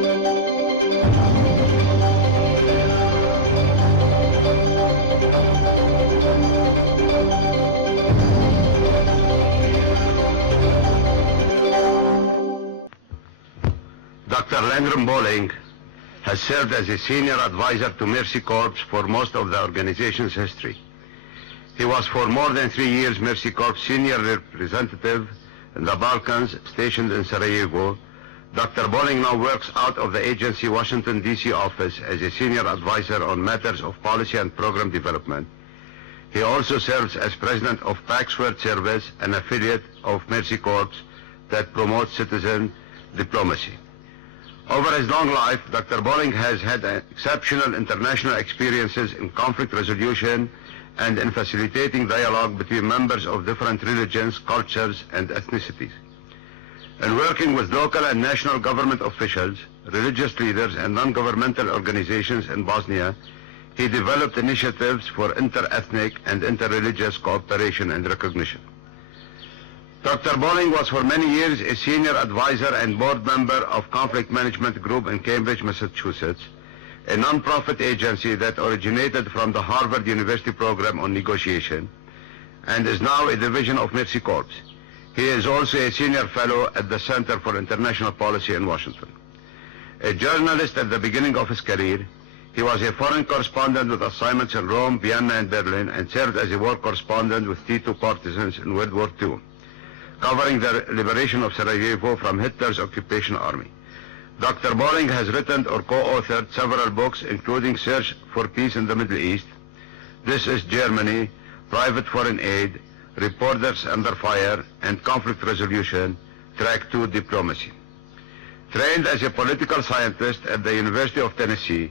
Dr. Landrum Bolling has served as a senior advisor to Mercy Corps for most of the organization's history. He was for more than 3 years Mercy Corps senior representative in the Balkans, stationed in Sarajevo. Dr. Bolling now works out of the agency Washington, D.C. office as a senior advisor on matters of policy and program development. He also serves as president of Paxworth Service, an affiliate of Mercy Corps that promotes citizen diplomacy. Over his long life, Dr. Bolling has had exceptional international experiences in conflict resolution and in facilitating dialogue between members of different religions, cultures, and ethnicities. In working with local and national government officials, religious leaders, and non-governmental organizations in Bosnia, he developed initiatives for inter-ethnic and inter-religious cooperation and recognition. Dr. Bolling was for many years a senior advisor and board member of Conflict Management Group in Cambridge, Massachusetts, a non-profit agency that originated from the Harvard University program on negotiation and is now a division of Mercy Corps. He is also a senior fellow at the Center for International Policy in Washington. A journalist at the beginning of his career, he was a foreign correspondent with assignments in Rome, Vienna, and Berlin, and served as a war correspondent with T2 partisans in World War II, covering the liberation of Sarajevo from Hitler's occupation army. Dr. Bolling has written or co-authored several books, including Search for Peace in the Middle East, This is Germany, Private Foreign Aid, Reporters Under Fire, and Conflict Resolution, Track 2 Diplomacy. Trained as a political scientist at the University of Tennessee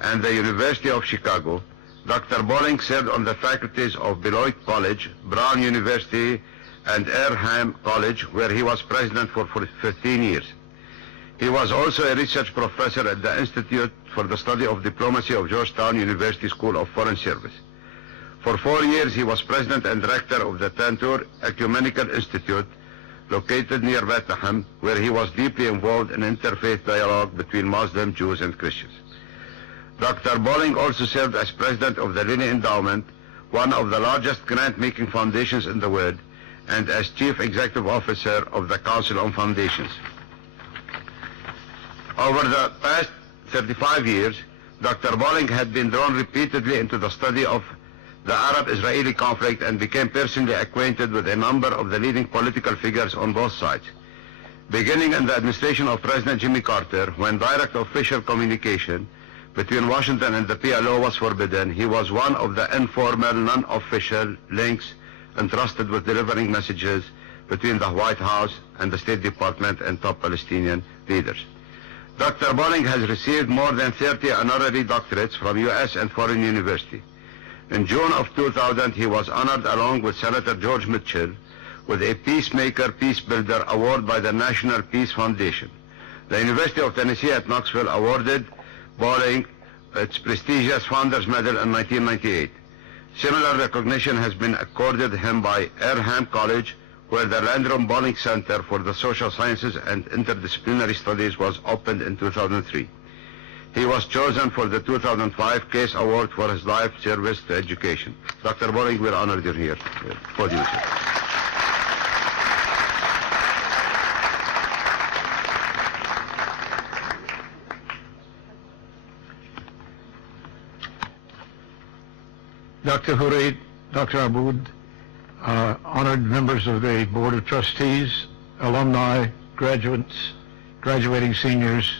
and the University of Chicago, Dr. Bolling served on the faculties of Beloit College, Brown University, and Earham College, where he was president for 15 years. He was also a research professor at the Institute for the Study of Diplomacy of Georgetown University School of Foreign Service. For 4 years, he was president and director of the Tantur Ecumenical Institute, located near Bethlehem, where he was deeply involved in interfaith dialogue between Muslim, Jews, and Christians. Dr. Bolling also served as president of the Lenny Endowment, one of the largest grant-making foundations in the world, and as chief executive officer of the Council on Foundations. Over the past 35 years, Dr. Bolling had been drawn repeatedly into the study of the Arab-Israeli conflict and became personally acquainted with a number of the leading political figures on both sides. Beginning in the administration of President Jimmy Carter, when direct official communication between Washington and the PLO was forbidden, he was one of the informal, non-official links entrusted with delivering messages between the White House and the State Department and top Palestinian leaders. Dr. Bolling has received more than 30 honorary doctorates from U.S. and foreign universities. In June of 2000, he was honored along with Senator George Mitchell with a Peacemaker Peace Builder Award by the National Peace Foundation. The University of Tennessee at Knoxville awarded Bolling its prestigious Founders Medal in 1998. Similar recognition has been accorded him by Earham College, where the Landrum Bolling Center for the Social Sciences and Interdisciplinary Studies was opened in 2003. He was chosen for the 2005 Case Award for his life service to education. Dr. Bolling, we're honored you're here. Podium, sir. Dr. Hurri, Dr. Aboud, honored members of the Board of Trustees, alumni, graduates, graduating seniors,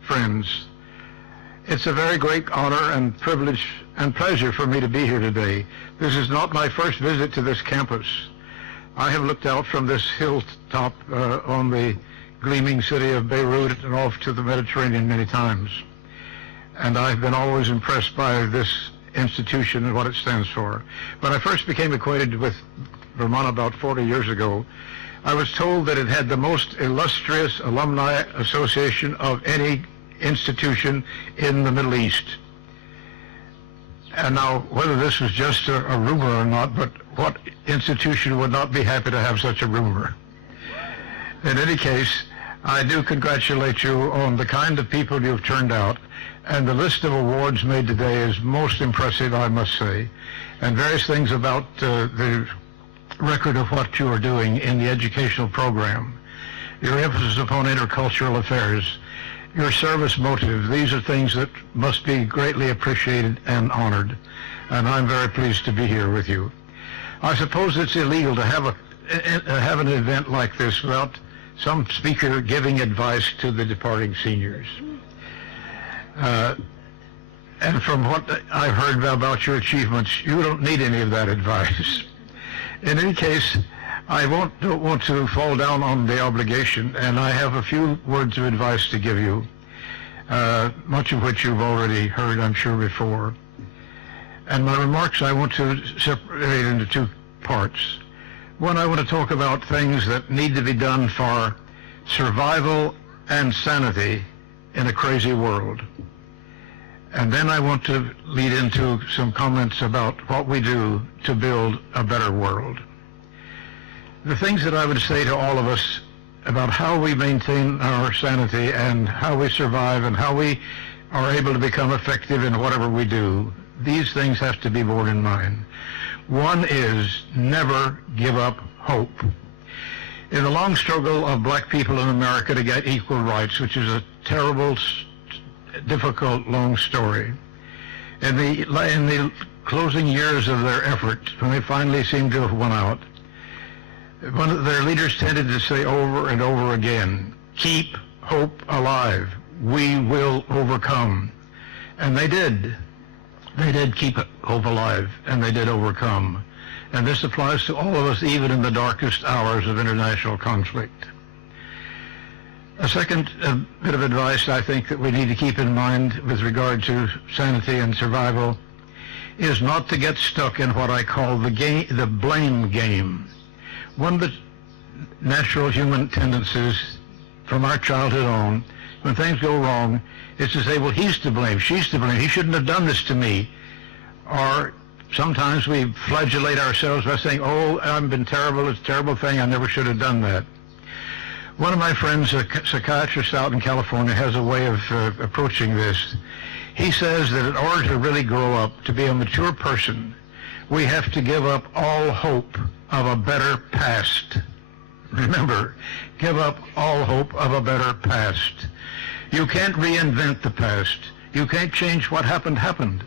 friends. It's a very great honor and privilege and pleasure for me to be here today. This is not my first visit to this campus. I have looked out from this hilltop on the gleaming city of Beirut and off to the Mediterranean many times. And I've been always impressed by this institution and what it stands for. When I first became acquainted with Brumanna about 40 years ago, I was told that it had the most illustrious alumni association of any institution in the Middle East. And now, whether this was just a rumor or not, but what institution would not be happy to have such a rumor? In any case, I do congratulate you on the kind of people you've turned out, and the list of awards made today is most impressive, I must say, and various things about the record of what you are doing in the educational program, your emphasis upon intercultural affairs, your service motive. These are things that must be greatly appreciated and honored, and I'm very pleased to be here with you. I suppose it's illegal to have an event like this without some speaker giving advice to the departing seniors. And from what I've heard about your achievements, you don't need any of that advice. In any case, I don't want to fall down on the obligation, and I have a few words of advice to give you, much of which you've already heard, I'm sure, before. And my remarks I want to separate into two parts. One, I want to talk about things that need to be done for survival and sanity in a crazy world. And then I want to lead into some comments about what we do to build a better world. The things that I would say to all of us about how we maintain our sanity and how we survive and how we are able to become effective in whatever we do, these things have to be borne in mind. One is never give up hope. In the long struggle of black people in America to get equal rights, which is a terrible, difficult, long story, in the closing years of their effort, when they finally seemed to have won out, one of their leaders tended to say over and over again, keep hope alive. We will overcome. And they did. They did keep hope alive, and they did overcome. And this applies to all of us, even in the darkest hours of international conflict. A second bit of advice I think that we need to keep in mind with regard to sanity and survival is not to get stuck in what I call the blame game. One of the natural human tendencies from our childhood on, when things go wrong, is to say, well, he's to blame, she's to blame, he shouldn't have done this to me. Or sometimes we flagellate ourselves by saying, oh, I've been terrible, it's a terrible thing, I never should have done that. One of my friends, a psychiatrist out in California, has a way of approaching this. He says that in order to really grow up, to be a mature person, we have to give up all hope of a better past. Remember, give up all hope of a better past. You can't reinvent the past. You can't change what happened.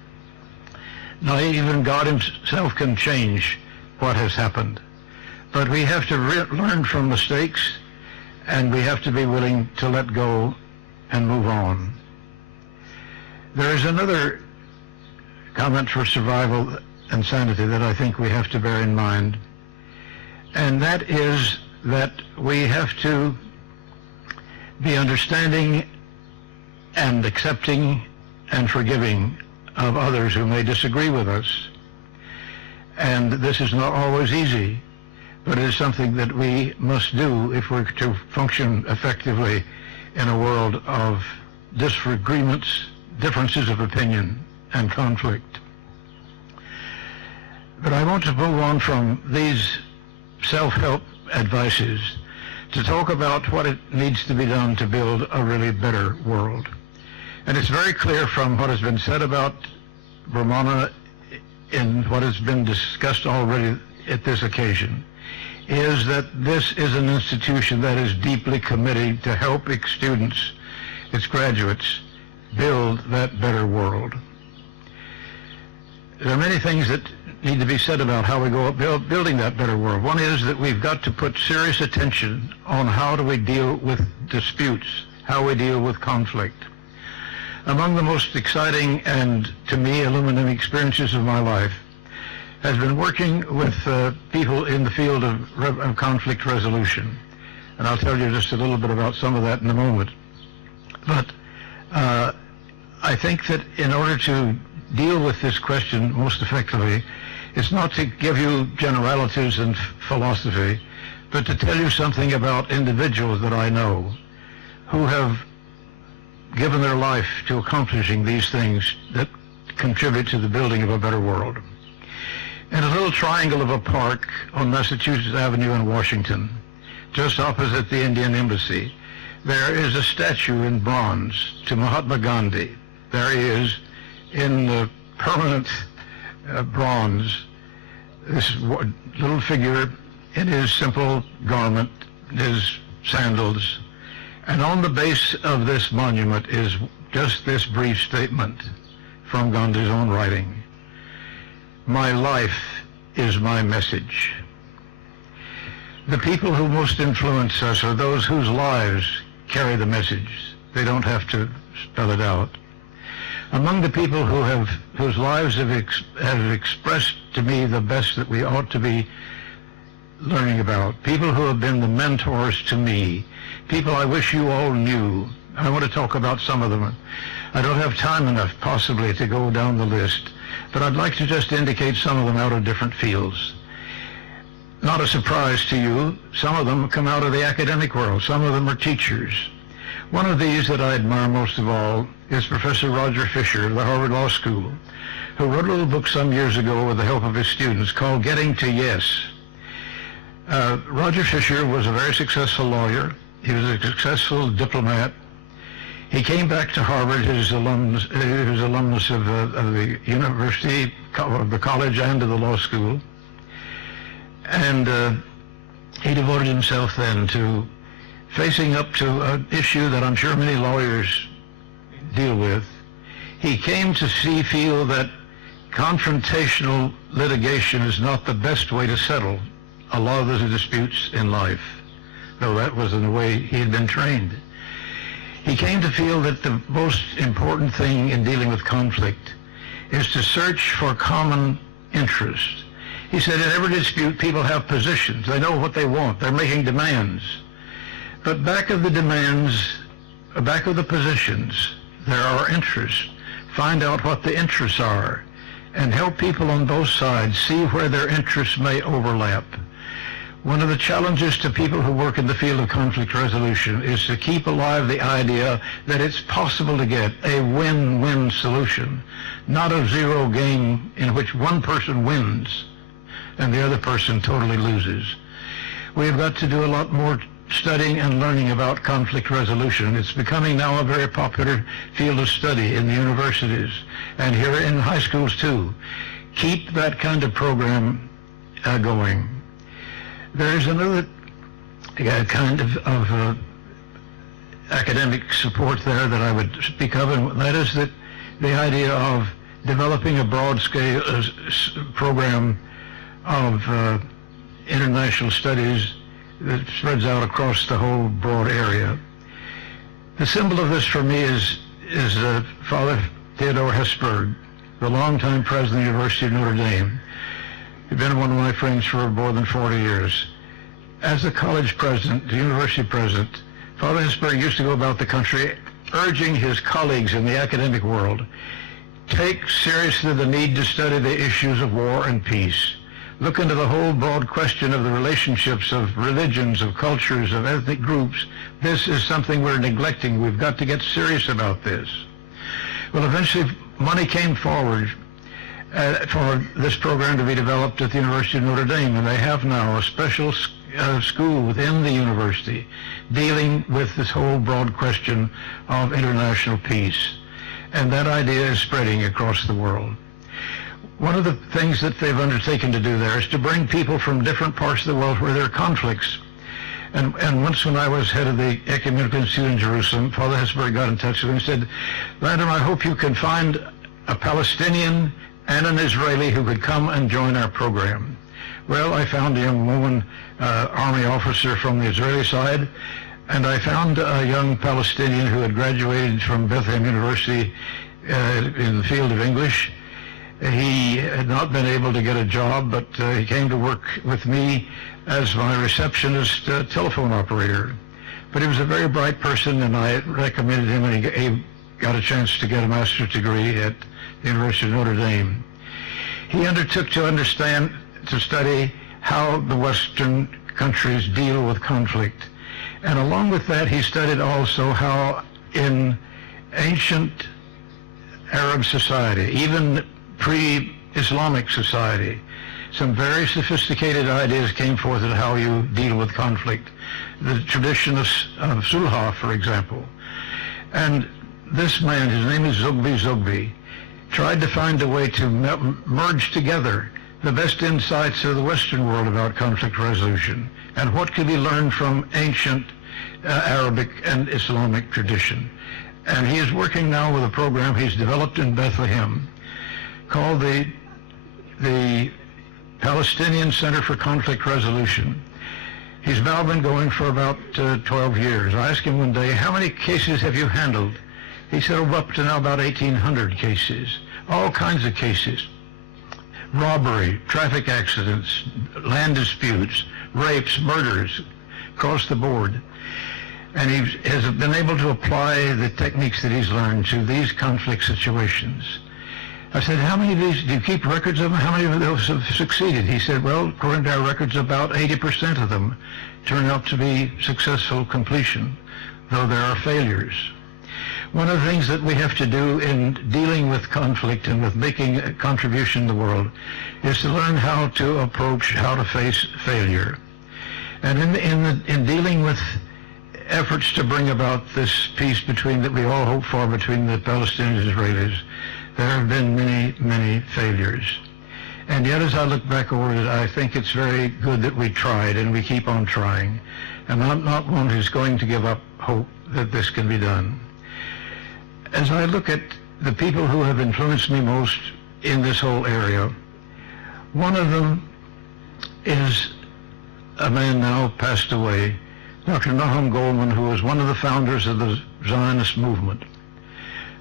Not even God himself can change what has happened. But we have to learn from mistakes, and we have to be willing to let go and move on. There is another comment for survival and sanity that I think we have to bear in mind, and that is that we have to be understanding and accepting and forgiving of others who may disagree with us. And this is not always easy, but it is something that we must do if we're to function effectively in a world of disagreements, differences of opinion, and conflict. But I want to move on from these self-help advices to talk about what it needs to be done to build a really better world. And it's very clear from what has been said about Brumanna in what has been discussed already at this occasion, is that this is an institution that is deeply committed to help its students, its graduates, build that better world. There are many things that need to be said about how we go about building that better world. One is that we've got to put serious attention on how do we deal with disputes, how we deal with conflict. Among the most exciting and, to me, illuminating experiences of my life has been working with people in the field of conflict resolution. And I'll tell you just a little bit about some of that in a moment. But I think that in order to deal with this question most effectively, it's not to give you generalities and philosophy, but to tell you something about individuals that I know who have given their life to accomplishing these things that contribute to the building of a better world. In a little triangle of a park on Massachusetts Avenue in Washington, just opposite the Indian Embassy, there is a statue in bronze to Mahatma Gandhi. There he is in the permanent bronze, this little figure in his simple garment, his sandals, and on the base of this monument is just this brief statement from Gandhi's own writing: "My life is my message." The people who most influence us are those whose lives carry the message. They don't have to spell it out. Among the people whose lives have expressed to me the best that we ought to be learning about, people who have been the mentors to me, people I wish you all knew. I want to talk about some of them. I don't have time enough possibly to go down the list, but I'd like to just indicate some of them out of different fields. Not a surprise to you, some of them come out of the academic world. Some of them are teachers. One of these that I admire most of all is Professor Roger Fisher of the Harvard Law School, who wrote a little book some years ago with the help of his students called Getting to Yes. Roger Fisher was a very successful lawyer. He was a successful diplomat. He came back to Harvard, his alumnus of the university, of the college, and of the law school. And he devoted himself then to facing up to an issue that I'm sure many lawyers deal with. He came to feel that confrontational litigation is not the best way to settle a lot of the disputes in life, though that was in the way he had been trained. He came to feel that the most important thing in dealing with conflict is to search for common interest. He said in every dispute people have positions. They know what they want. They're making demands. But back of the demands, back of the positions, there are interests. Find out what the interests are and help people on both sides see where their interests may overlap. One of the challenges to people who work in the field of conflict resolution is to keep alive the idea that it's possible to get a win-win solution, not a zero game in which one person wins and the other person totally loses. We've got to do a lot more studying and learning about conflict resolution. It's becoming now a very popular field of study in the universities and here in high schools too. Keep that kind of program going. There's another kind of academic support there that I would speak of, and that is that the idea of developing a broad-scale program of international studies that spreads out across the whole broad area. The symbol of this for me is Father Theodore Hesburgh, the longtime president of the University of Notre Dame. He's been one of my friends for more than 40 years. As the college president, the university president, Father Hesburgh used to go about the country urging his colleagues in the academic world, take seriously the need to study the issues of war and peace. Look into the whole broad question of the relationships of religions, of cultures, of ethnic groups. This is something we're neglecting. We've got to get serious about this. Well, eventually money came forward for this program to be developed at the University of Notre Dame, and they have now a special school within the university dealing with this whole broad question of international peace. And that idea is spreading across the world. One of the things that they've undertaken to do there is to bring people from different parts of the world where there are conflicts. And once when I was head of the Ecumenical Institute in Jerusalem, Father Hesburgh got in touch with me and said, Landrum, I hope you can find a Palestinian and an Israeli who could come and join our program. Well, I found a young woman, Army officer from the Israeli side, and I found a young Palestinian who had graduated from Bethlehem University in the field of English. He had not been able to get a job, but he came to work with me as my receptionist telephone operator. But he was a very bright person, and I recommended him, and he got a chance to get a master's degree at the University of Notre Dame. He undertook to study how the Western countries deal with conflict. And along with that, he studied also how in ancient Arab society, even pre-Islamic society, some very sophisticated ideas came forth of how you deal with conflict. The tradition of Sulha, for example. And this man, his name is Zogby, tried to find a way to merge together the best insights of the Western world about conflict resolution and what could be learned from ancient Arabic and Islamic tradition. And he is working now with a program he's developed in Bethlehem called the Palestinian Center for Conflict Resolution. He's now been going for about 12 years. I asked him one day, how many cases have you handled? He said, up to now about 1,800 cases, all kinds of cases. Robbery, traffic accidents, land disputes, rapes, murders, across the board. And he has been able to apply the techniques that he's learned to these conflict situations. I said, how many of these, do you keep records of them? How many of those have succeeded? He said, well, according to our records, about 80% of them turn out to be successful completion, though there are failures. One of the things that we have to do in dealing with conflict and with making a contribution in the world is to learn how to approach, how to face failure. And in dealing with efforts to bring about this peace that we all hope for between the Palestinians and Israelis, there have been many, many failures. And yet, as I look back over it, I think it's very good that we tried and we keep on trying. And I'm not one who's going to give up hope that this can be done. As I look at the people who have influenced me most in this whole area, one of them is a man now passed away, Dr. Nahum Goldman, who was one of the founders of the Zionist movement.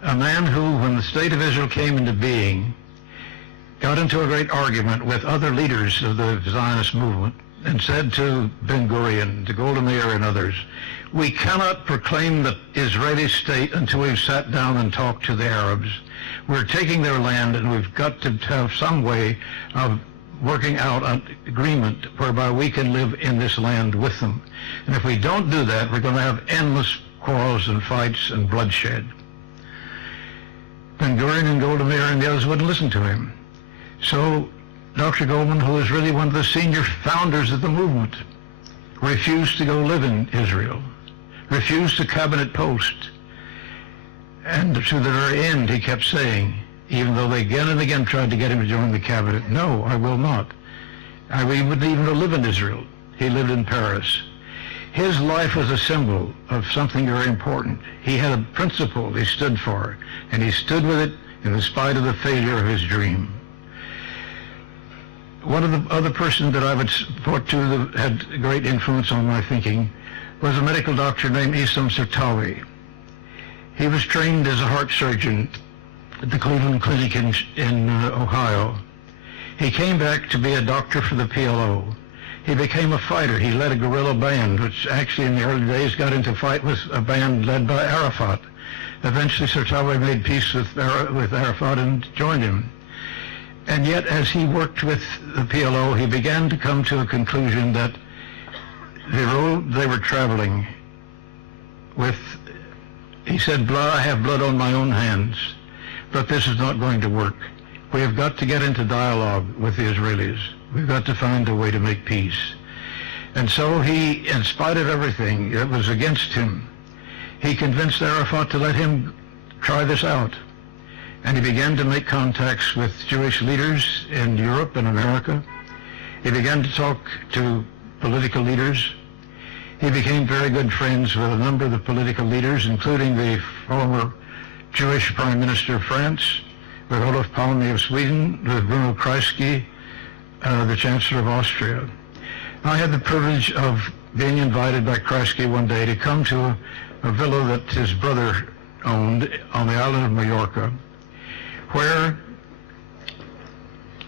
A man who, when the State of Israel came into being, got into a great argument with other leaders of the Zionist movement and said to Ben Gurion, to Golda Meir and others, we cannot proclaim the Israeli state until we've sat down and talked to the Arabs. We're taking their land and we've got to have some way of working out an agreement whereby we can live in this land with them. And if we don't do that, we're going to have endless quarrels and fights and bloodshed. Ben Gurion and Golda Meir and the others wouldn't listen to him. So Dr. Goldman, who is really one of the senior founders of the movement, refused to go live in Israel, refused a cabinet post. And to the very end, he kept saying, even though they again and again tried to get him to join the cabinet, no, I will not. He wouldn't even live in Israel. He lived in Paris. His life was a symbol of something very important. He had a principle he stood for, and he stood with it in spite of the failure of his dream. One of the other persons that I would report to that had great influence on my thinking was a medical doctor named Isam Sertawi. He was trained as a heart surgeon at the Cleveland Clinic in Ohio. He came back to be a doctor for the PLO. He became a fighter. He led a guerrilla band, which actually in the early days got into fight with a band led by Arafat. Eventually, Sertawi made peace with Arafat and joined him. And yet, as he worked with the PLO, he began to come to a conclusion that the road they were traveling with, he said, I have blood on my own hands, but this is not going to work. We have got to get into dialogue with the Israelis. We've got to find a way to make peace. And so he, in spite of everything that was against him, he convinced Arafat to let him try this out. And he began to make contacts with Jewish leaders in Europe and America. He began to talk to political leaders. He became very good friends with a number of the political leaders, including the former Jewish Prime Minister of France, with Olof Palme of Sweden, with Bruno Kreisky, the Chancellor of Austria. I had the privilege of being invited by Kreisky one day to come to a villa that his brother owned on the island of Mallorca, where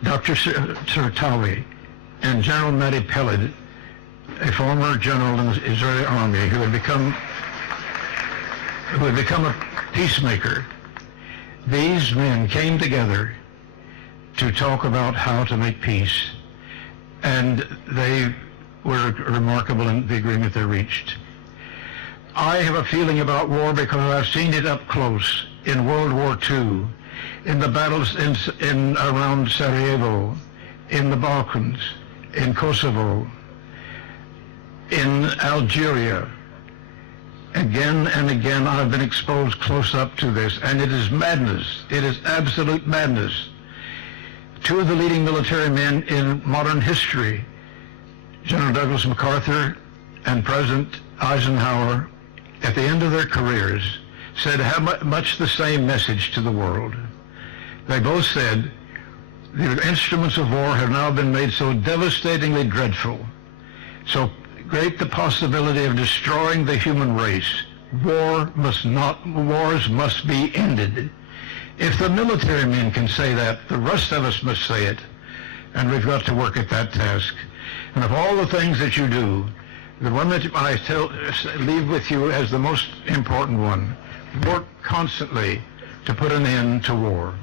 Dr. Sertawi and General Madi Peled, a former general in the Israeli army who had become a peacemaker, these men came together to talk about how to make peace, and they were remarkable in the agreement they reached. I have a feeling about war because I've seen it up close in World War II, in the battles in around Sarajevo, in the Balkans, in Kosovo, in Algeria. Again and again I've been exposed close up to this, and it is madness. It is absolute madness. Two of the leading military men in modern history, General Douglas MacArthur and President Eisenhower, at the end of their careers, said much the same message to the world. They both said, the instruments of war have now been made so devastatingly dreadful, so great the possibility of destroying the human race. Wars must be ended. If the military men can say that, the rest of us must say it, and we've got to work at that task. And of all the things that you do, the one that I leave with you as the most important one, work constantly to put an end to war.